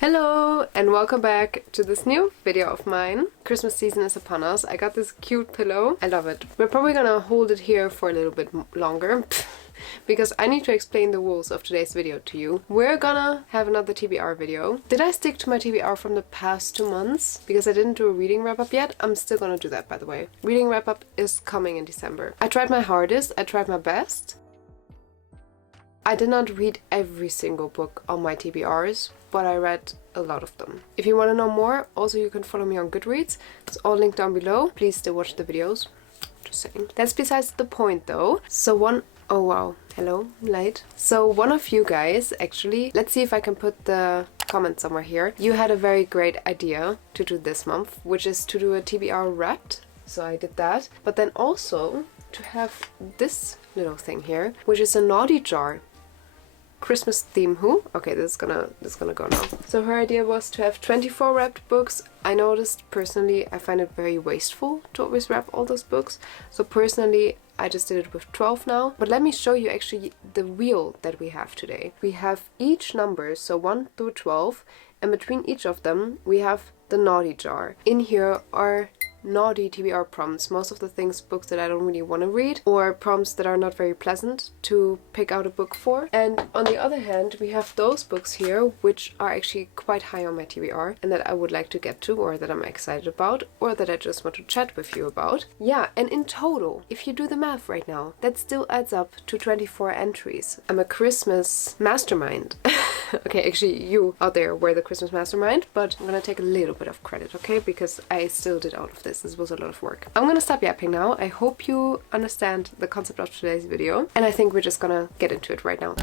Hello and welcome back to this new video of mine. Christmas season is upon us. I got this cute pillow. I love it. We're probably gonna hold it here for a little bit longer because I need to explain the rules of today's video to you. We're gonna have another TBR video. Did I stick to my TBR from the past 2 months? Because I didn't do a reading wrap-up yet. I'm still gonna do that, by the way. Reading wrap-up is coming in December. I tried my hardest. I tried my best. I did not read every single book on my TBRs, but I read a lot of them. If you want to know more, also you can follow me on Goodreads. It's all linked down below. Please still watch the videos. Just saying. That's besides the point though. Oh wow, hello, light. So one of you guys, actually, let's see if I can put the comment somewhere here. You had a very great idea to do this month, which is to do a TBR wrapped. So I did that. But then also to have this little thing here, which is a naughty jar. Christmas theme who? Okay, this is gonna go now. So her idea was to have 24 wrapped books. I noticed personally I find it very wasteful to always wrap all those books. So personally I just did it with 12 now. But let me show you actually the wheel that we have today. We have each number, so 1 through 12, and between each of them we have the naughty jar. In here are naughty TBR prompts, most of the things books that I don't really want to read, or prompts that are not very pleasant to pick out a book for. And on the other hand, we have those books here which are actually quite high on my TBR and that I would like to get to, or that I'm excited about, or that I just want to chat with you about. Yeah, and in total, if you do the math right now, that still adds up to 24 entries. I'm a Christmas mastermind. Okay, actually you out there were the Christmas mastermind, but I'm gonna take a little bit of credit, okay? Because I still did all of this. This was a lot of work. I'm gonna stop yapping now. I hope you understand the concept of today's video, and I think we're just gonna get into it right now.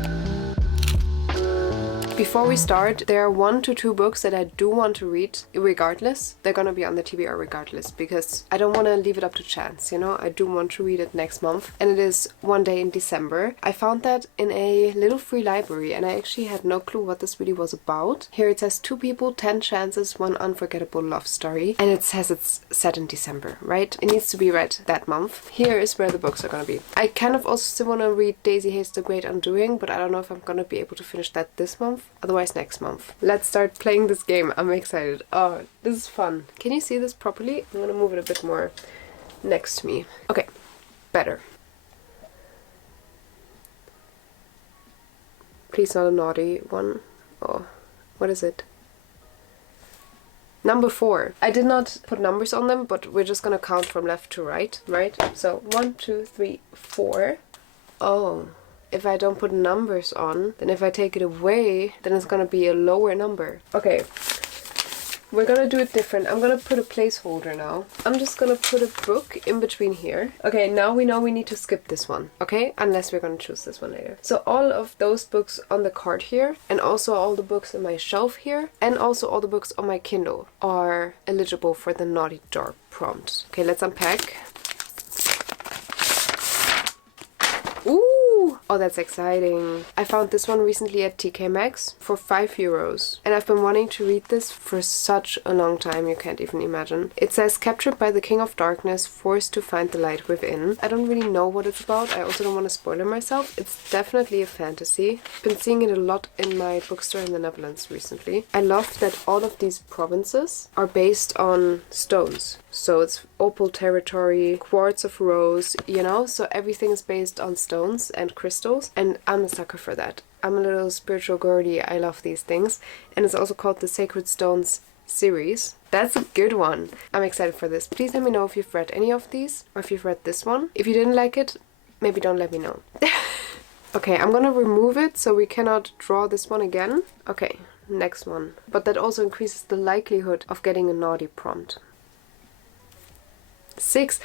Before we start, there are 1 to 2 books that I do want to read regardless. They're gonna be on the TBR regardless because I don't want to leave it up to chance, you know? I do want to read it next month, and it is One Day in December. I found that in a little free library and I actually had no clue what this really was about. Here it says 2 people, 10 chances, 1 unforgettable love story, and it says it's set in December, right? It needs to be read that month. Here is where the books are gonna be. I kind of also still want to read Daisy Hayes' The Great Undoing, but I don't know if I'm gonna be able to finish that this month. Otherwise next month. Let's start playing this game. I'm excited. Oh, this is fun. Can you see this properly? I'm gonna move it a bit more next to me. Okay, better. Please not a naughty one. Oh, what is it? Number 4. I did not put numbers on them, but we're just gonna count from left to right, right? So 1, 2, 3, 4. Oh. If I don't put numbers on, then if I take it away, then it's gonna be a lower number. Okay, we're gonna do it different. I'm gonna put a placeholder now. I'm just gonna put a book in between here. Okay, now we know we need to skip this one, okay? Unless we're gonna choose this one later. So all of those books on the card here, and also all the books in my shelf here, and also all the books on my Kindle are eligible for the naughty jar prompt. Okay, let's unpack. Ooh! Oh, that's exciting. I found this one recently at TK Maxx for €5. And I've been wanting to read this for such a long time, you can't even imagine. It says, captured by the King of Darkness, forced to find the light within. I don't really know what it's about. I also don't want to spoil it myself. It's definitely a fantasy. I've been seeing it a lot in my bookstore in the Netherlands recently. I love that all of these provinces are based on stones. So it's opal territory, quartz of rose, you know? So everything is based on stones and crystals, and I'm a sucker for that. I'm a little spiritual girly. I love these things. And it's also called the Sacred Stones series. That's a good one. I'm excited for this. Please let me know if you've read any of these, or if you've read this one. If you didn't like it, maybe don't let me know. Okay, I'm gonna remove it so we cannot draw this one again. Okay, next one. But that also increases the likelihood of getting a naughty prompt. 6.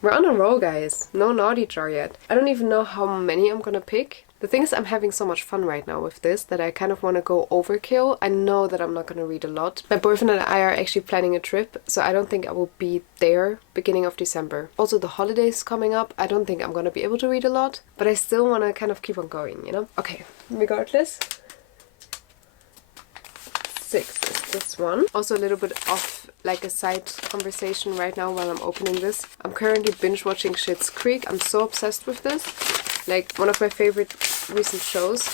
We're on a roll, guys. No naughty jar yet. I don't even know how many I'm gonna pick. The thing is, I'm having so much fun right now with this that I kind of want to go overkill. I know that I'm not gonna read a lot. My boyfriend and I are actually planning a trip, so I don't think I will be there beginning of December. Also, the holidays coming up, I don't think I'm gonna be able to read a lot, but I still want to kind of keep on going, you know? Okay, regardless. 6 is this one. Also a little bit off, like a side conversation right now while I'm opening this. I'm currently binge watching Schitt's Creek. I'm so obsessed with this. Like, one of my favorite recent shows.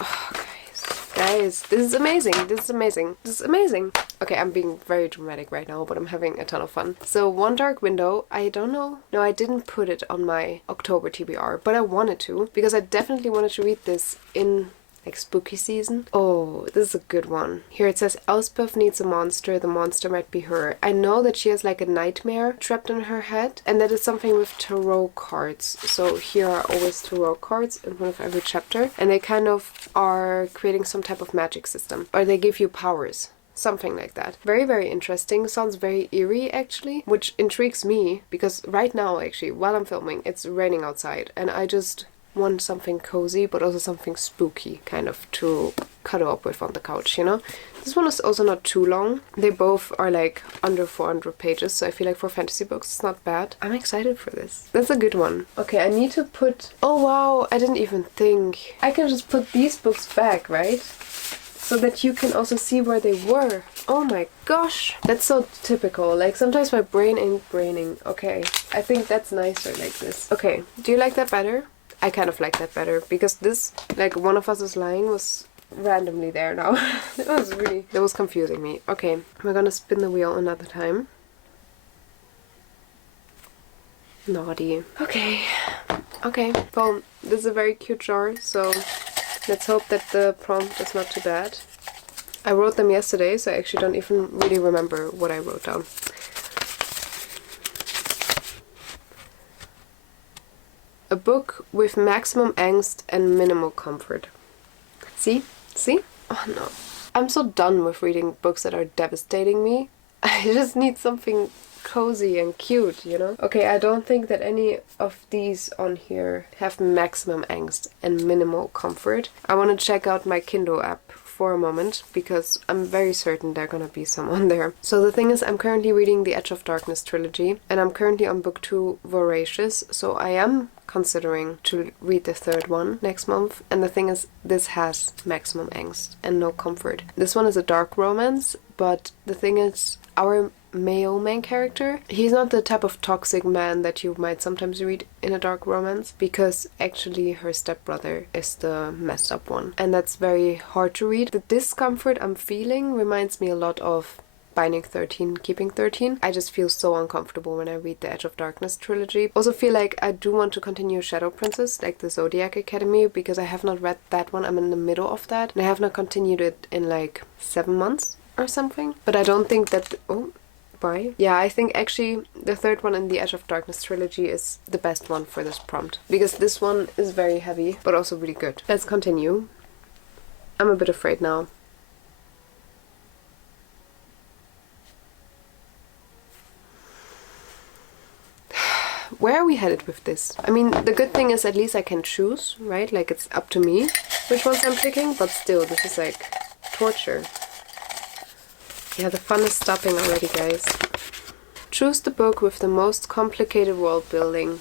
Oh, guys. Guys, this is amazing. This is amazing. This is amazing. Okay, I'm being very dramatic right now, but I'm having a ton of fun. So One Dark Window, I don't know. No, I didn't put it on my October TBR, but I wanted to because I definitely wanted to read this in like spooky season. Oh, this is a good one. Here it says Elspeth needs a monster. The monster might be her. I know that she has like a nightmare trapped in her head, and that is something with tarot cards. So here are always tarot cards in front of every chapter, and they kind of are creating some type of magic system, or they give you powers. Something like that. Very, very interesting. Sounds very eerie actually, which intrigues me because right now actually, while I'm filming, it's raining outside, and I just want something cozy but also something spooky kind of to cuddle up with on the couch, you know? This one is also not too long. They both are like under 400 pages, so I feel like for fantasy books it's not bad. I'm excited for this. That's a good one. Okay, I need to put... Oh wow, I didn't even think. I can just put these books back, right? So that you can also see where they were. Oh my gosh. That's so typical. Like sometimes my brain ain't braining. Okay, I think that's nicer like this. Okay, do you like that better? I kind of like that better because this, like One of Us is Lying, was randomly there now. That was confusing me. Okay, we're gonna spin the wheel another time. Naughty. Okay. Okay, well, this is a very cute jar, so let's hope that the prompt is not too bad. I wrote them yesterday, so I actually don't even really remember what I wrote down. A book with maximum angst and minimal comfort. See? See? Oh no. I'm so done with reading books that are devastating me. I just need something cozy and cute, you know? Okay, I don't think that any of these on here have maximum angst and minimal comfort. I want to check out my Kindle app for a moment because I'm very certain there are gonna be some on there. So the thing is, I'm currently reading the Edge of Darkness trilogy, and I'm currently on book 2, Voracious, so I am considering to read the third one next month. And the thing is, this has maximum angst and no comfort. This one is a dark romance, but the thing is, our male main character, he's not the type of toxic man that you might sometimes read in a dark romance, because actually her stepbrother is the messed up one, and that's very hard to read. The discomfort I'm feeling reminds me a lot of Binding 13, Keeping 13. I just feel so uncomfortable when I read the Edge of Darkness trilogy. Also feel like I do want to continue Shadow Princess, like the Zodiac Academy, because I have not read that one. I'm in the middle of that, and I have not continued it in like 7 months or something. But I don't think that... Oh, why? Yeah, I think actually the third one in the Edge of Darkness trilogy is the best one for this prompt, because this one is very heavy, but also really good. Let's continue. I'm a bit afraid now. Where are we headed with this? I mean, the good thing is at least I can choose, right? Like, it's up to me which ones I'm picking, but still, this is like torture. Yeah, the fun is stopping already, guys. Choose the book with the most complicated world building.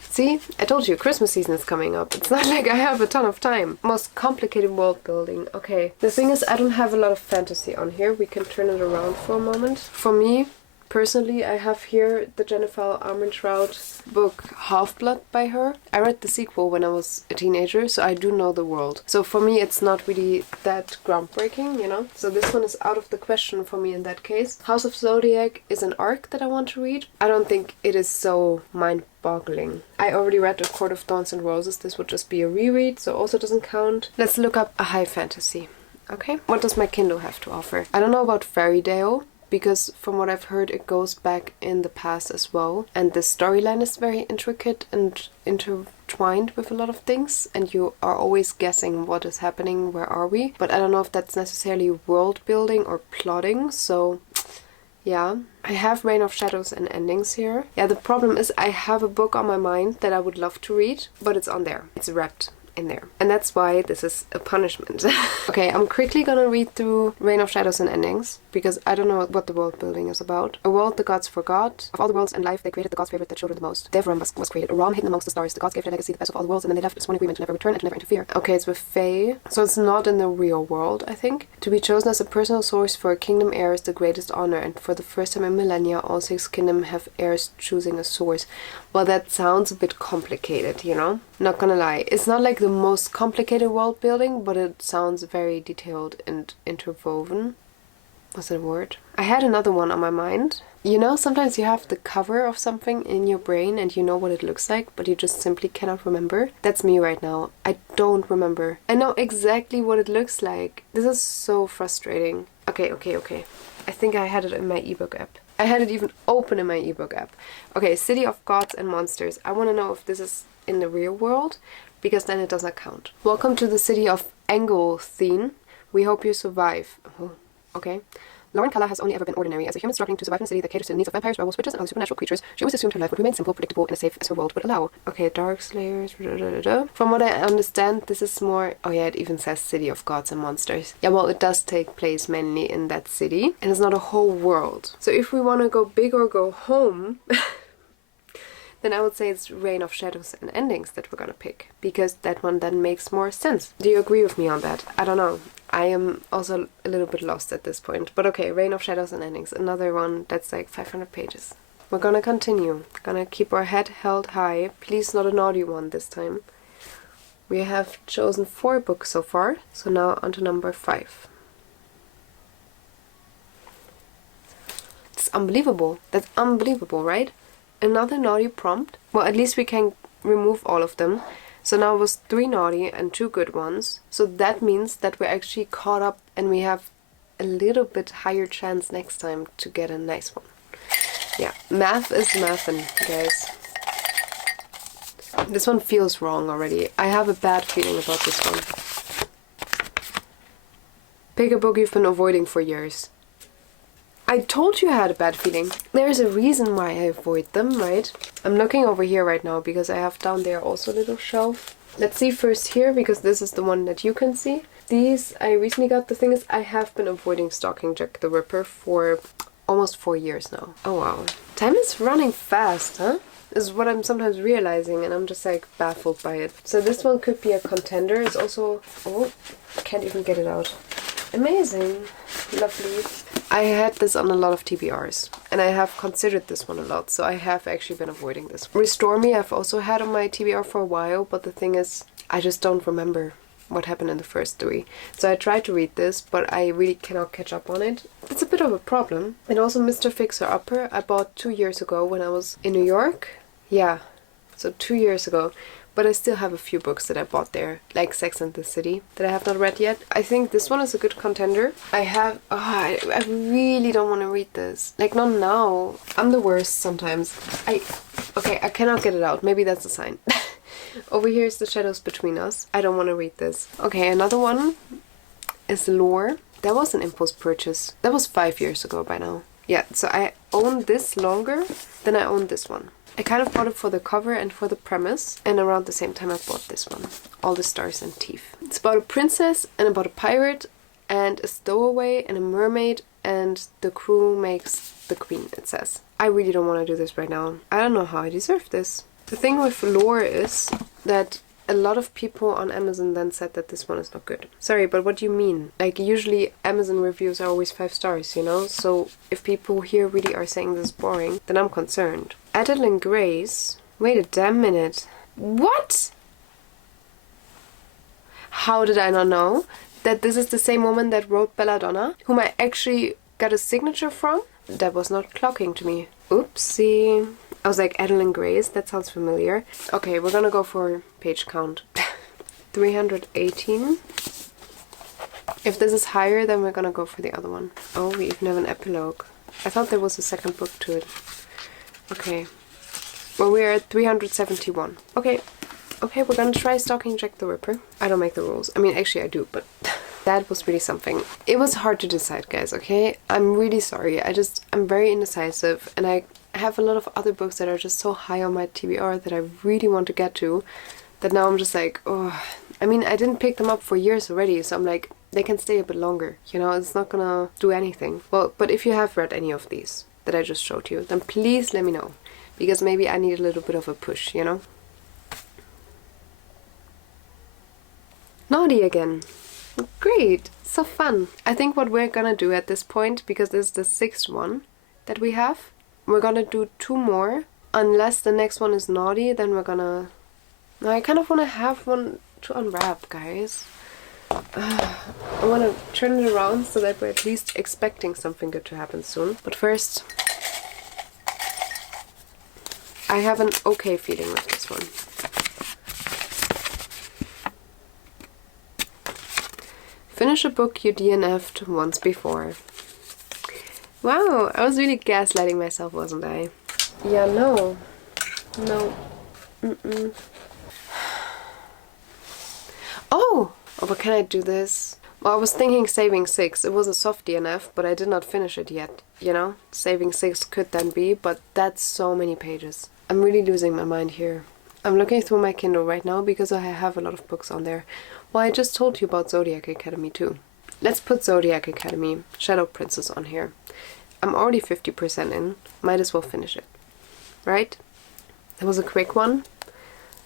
See? I told you, Christmas season is coming up. It's not like I have a ton of time. Most complicated world building. Okay. The thing is, I don't have a lot of fantasy on here. We can turn it around for a moment. For me, personally, I have here the Jennifer Armentrout book Half-Blood by her. I read the sequel when I was a teenager, so I do know the world. So for me, it's not really that groundbreaking, you know? So this one is out of the question for me in that case. House of Zodiac is an arc that I want to read. I don't think it is so mind-boggling. I already read A Court of Thorns and Roses. This would just be a reread, so also doesn't count. Let's look up a high fantasy. Okay? What does my Kindle have to offer? I don't know about Fairy-Dale, because from what I've heard, it goes back in the past as well, and the storyline is very intricate and intertwined with a lot of things, and you are always guessing what is happening, where are we, but I don't know if that's necessarily world building or plotting. So yeah, I have Reign of Shadows and Endings here. Yeah, the problem is I have a book on my mind that I would love to read, but it's on there, it's wrapped in there, and that's why this is a punishment. Okay, I'm quickly gonna read through Reign of Shadows and Endings, because I don't know what the world building is about. A world the gods forgot. Of all the worlds in life, they created the gods' favorite, their children the most. Devram was created, a realm hidden amongst the stars. The gods gave their legacy the best of all the worlds, and then they left with one agreement to never return and to never interfere. Okay, it's with Fae, so it's not in the real world, I think. To be chosen as a personal source for a kingdom heir is the greatest honor, and for the first time in millennia, all 6 kingdoms have heirs choosing a source. Well, that sounds a bit complicated, you know? Not gonna lie. It's not like the the most complicated world building, but it sounds very detailed and interwoven. Was that a word? I had another one on my mind. You know, sometimes you have the cover of something in your brain and you know what it looks like, but you just simply cannot remember. That's me right now. I don't remember. I know exactly what it looks like. This is so frustrating. Okay. I think I had it in my ebook app. I had it even open in my ebook app. Okay, City of Gods and Monsters. I want to know if this is in the real world, because then it does not count. Welcome to the city of Anglethine. We hope you survive. Oh, okay. Lauren Kalla has only ever been ordinary. As a human struggling to survive in a city that caters to the needs of vampires, werewolves, witches, and other supernatural creatures, she always assumed her life would remain simple, predictable, and as safe as her world would allow. Okay, Dark Slayers. From what I understand, this is more... Oh yeah, it even says City of Gods and Monsters. Yeah, well, it does take place mainly in that city, and it's not a whole world. So if we want to go big or go home... then I would say it's Reign of Shadows and Endings that we're gonna pick, because that one then makes more sense. Do you agree with me on that? I don't know. I am also a little bit lost at this point. But okay, Reign of Shadows and Endings, another one that's like 500 pages. We're gonna continue. Gonna keep our head held high. Please not a naughty one this time. We have chosen 4 books so far, so now on to number 5. It's unbelievable. That's unbelievable, right? Another naughty prompt. Well, at least we can remove all of them. So now it was 3 naughty and 2 good ones. So that means that we're actually caught up and we have a little bit higher chance next time to get a nice one. Yeah, math is mathin', guys. This one feels wrong already. I have a bad feeling about this one. Pick a book you've been avoiding for years. I told you I had a bad feeling. There's a reason why I avoid them, right? I'm looking over here right now because I have down there also a little shelf. Let's see first here, because this is the one that you can see. These I recently got. The thing is, I have been avoiding Stalking Jack the Ripper for almost 4 years now. Oh wow. Time is running fast, huh? This is what I'm sometimes realizing, and I'm just like baffled by it. So this one could be a contender. It's also... Oh, I can't even get it out. Amazing. Lovely. I had this on a lot of TBRs, and I have considered this one a lot, so I have actually been avoiding this. Restore Me I've also had on my TBR for a while, but the thing is, I just don't remember what happened in the first 3. So I tried to read this, but I really cannot catch up on it. It's a bit of a problem. And also Mr. Fixer-Upper I bought 2 years ago when I was in New York. Yeah, so 2 years ago. But I still have a few books that I bought there, like Sex and the City, that I have not read yet. I think this one is a good contender. I really don't want to read this. Like, not now. I'm the worst sometimes. Okay, I cannot get it out. Maybe that's a sign. Over here is The Shadows Between Us. I don't want to read this. Okay, another one is Lore. That was an impulse purchase. That was 5 years ago by now. Yeah, so I own this longer than I own this one. I kind of bought it for the cover and for the premise, and around the same time I bought this one, All the Stars and Teeth. It's about a princess and about a pirate and a stowaway and a mermaid, and the crew makes the queen, it says. I really don't want to do this right now. I don't know how I deserve this. The thing with Lore is that a lot of people on Amazon then said that this one is not good. Sorry, but what do you mean? Like, usually Amazon reviews are always 5 stars, you know? So if people here really are saying this is boring, then I'm concerned. Adeline Grace. Wait a damn minute. What? How did I not know that this is the same woman that wrote Belladonna, whom I actually got a signature from? That was not clocking to me. Oopsie. I was like, Adeline Grace, that sounds familiar. Okay, we're gonna go for page count. 318. If this is higher, then we're gonna go for the other one. Oh, we even have an epilogue. I thought there was a second book to it. Okay. Well, we're at 371. Okay, we're gonna try Stalking Jack the Ripper. I don't make the rules. I mean, actually I do, but that was really something. It was hard to decide, guys, okay? I'm really sorry. I'm very indecisive, and I have a lot of other books that are just so high on my TBR that I really want to get to, that now I'm just like, oh. I mean, I didn't pick them up for years already, so I'm like, they can stay a bit longer, you know? It's not gonna do anything. Well, but if you have read any of these that I just showed you, then please let me know. Because maybe I need a little bit of a push, you know? Naughty again. Great. So fun. I think what we're gonna do at this point, because this is the 6th one that we have, we're gonna do 2 more. Unless the next one is naughty, then we're gonna... Now I kind of want to have one to unwrap, guys. I want to turn it around so that we're at least expecting something good to happen soon. But first, I have an okay feeling with this one. Finish a book you DNF'd once before. Wow, I was really gaslighting myself, wasn't I? Yeah, no. No. Mm-mm. Oh, but can I do this? Well, I was thinking saving 6. It was a soft DNF, but I did not finish it yet, you know? Saving 6 could then be, but that's so many pages. I'm really losing my mind here. I'm looking through my Kindle right now because I have a lot of books on there. Well, I just told you about Zodiac Academy too. Let's put Zodiac Academy, Shadow Princess on here. I'm already 50% in. Might as well finish it. Right? That was a quick one.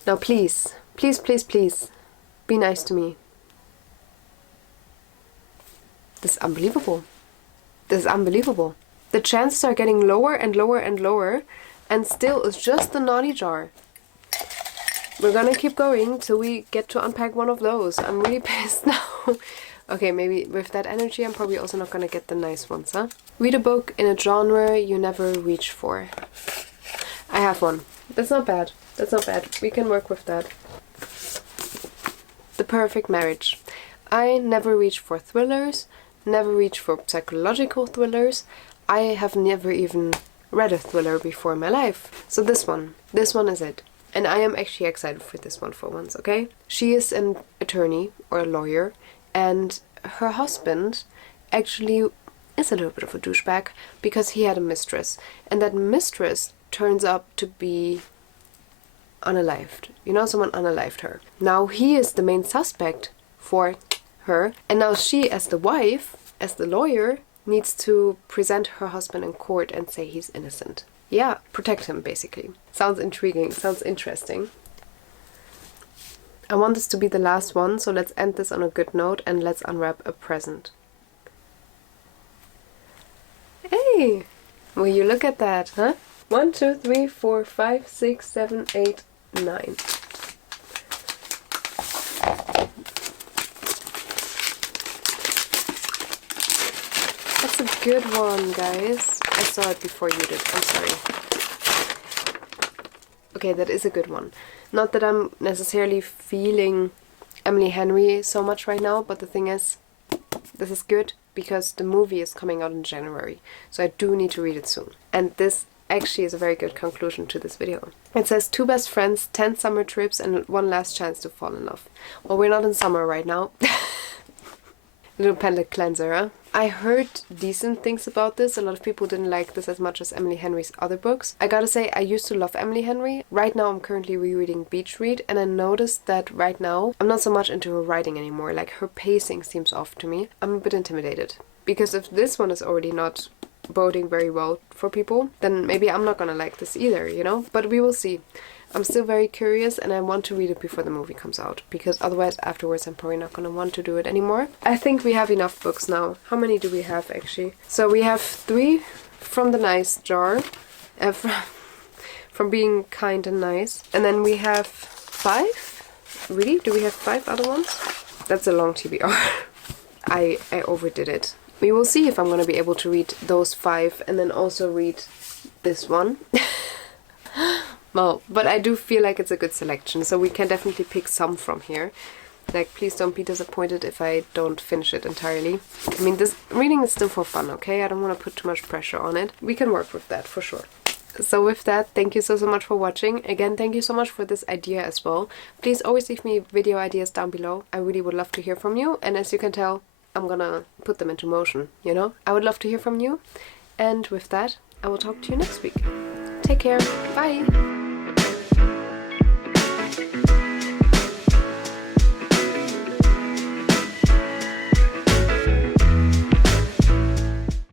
Now please, please, please, please, be nice to me. This is unbelievable. This is unbelievable. The chances are getting lower and lower and lower, and still it's just the naughty jar. We're gonna keep going till we get to unpack one of those. I'm really pissed now. Okay, maybe with that energy I'm probably also not gonna get the nice ones, huh? Read a book in a genre you never reach for. I have one. That's not bad. That's not bad. We can work with that. The Perfect Marriage. I never reach for thrillers, never reach for psychological thrillers. I have never even read a thriller before in my life. So this one is it. And I am actually excited for this one for once, okay? She is an attorney or a lawyer, and her husband actually is a little bit of a douchebag because he had a mistress, and that mistress turns up to be unalived. You know, someone unalived her. Now he is the main suspect for her, and now she, as the wife, as the lawyer, needs to present her husband in court and say he's innocent. Yeah, protect him, basically. Sounds intriguing, sounds interesting. I want this to be the last one, so let's end this on a good note and let's unwrap a present. Hey! Will you look at that, huh? 1, 2, 3, 4, 5, 6, 7, 8, 9. That's a good one, guys. I saw it before you did. I'm sorry. Okay, that is a good one. Not that I'm necessarily feeling Emily Henry so much right now, but the thing is, this is good because the movie is coming out in January. So I do need to read it soon. And this actually is a very good conclusion to this video. It says 2 best friends, 10 summer trips, and 1 last chance to fall in love. Well, we're not in summer right now. Little palate cleanser, huh? I heard decent things about this. A lot of people didn't like this as much as Emily Henry's other books. I gotta say, I used to love Emily Henry. Right now I'm currently rereading Beach Read, and I noticed that right now I'm not so much into her writing anymore. Like, her pacing seems off to me. I'm a bit intimidated. Because if this one is already not boding very well for people, then maybe I'm not gonna like this either, you know? But we will see. I'm still very curious and I want to read it before the movie comes out, because otherwise afterwards I'm probably not gonna want to do it anymore. I think we have enough books now. How many do we have actually? So we have 3 from the nice jar, from being kind and nice, and then we have 5. Really? Do we have 5 other ones? That's a long TBR. I overdid it. We will see if I'm gonna be able to read those 5 and then also read this one. Well, but I do feel like it's a good selection, so we can definitely pick some from here. Like, please don't be disappointed if I don't finish it entirely. I mean, this reading is still for fun, okay? I don't want to put too much pressure on it. We can work with that, for sure. So with that, thank you so much for watching. Again, thank you so much for this idea as well. Please always leave me video ideas down below. I really would love to hear from you. And as you can tell, I'm gonna put them into motion, you know? I would love to hear from you. And with that, I will talk to you next week. Take care. Bye.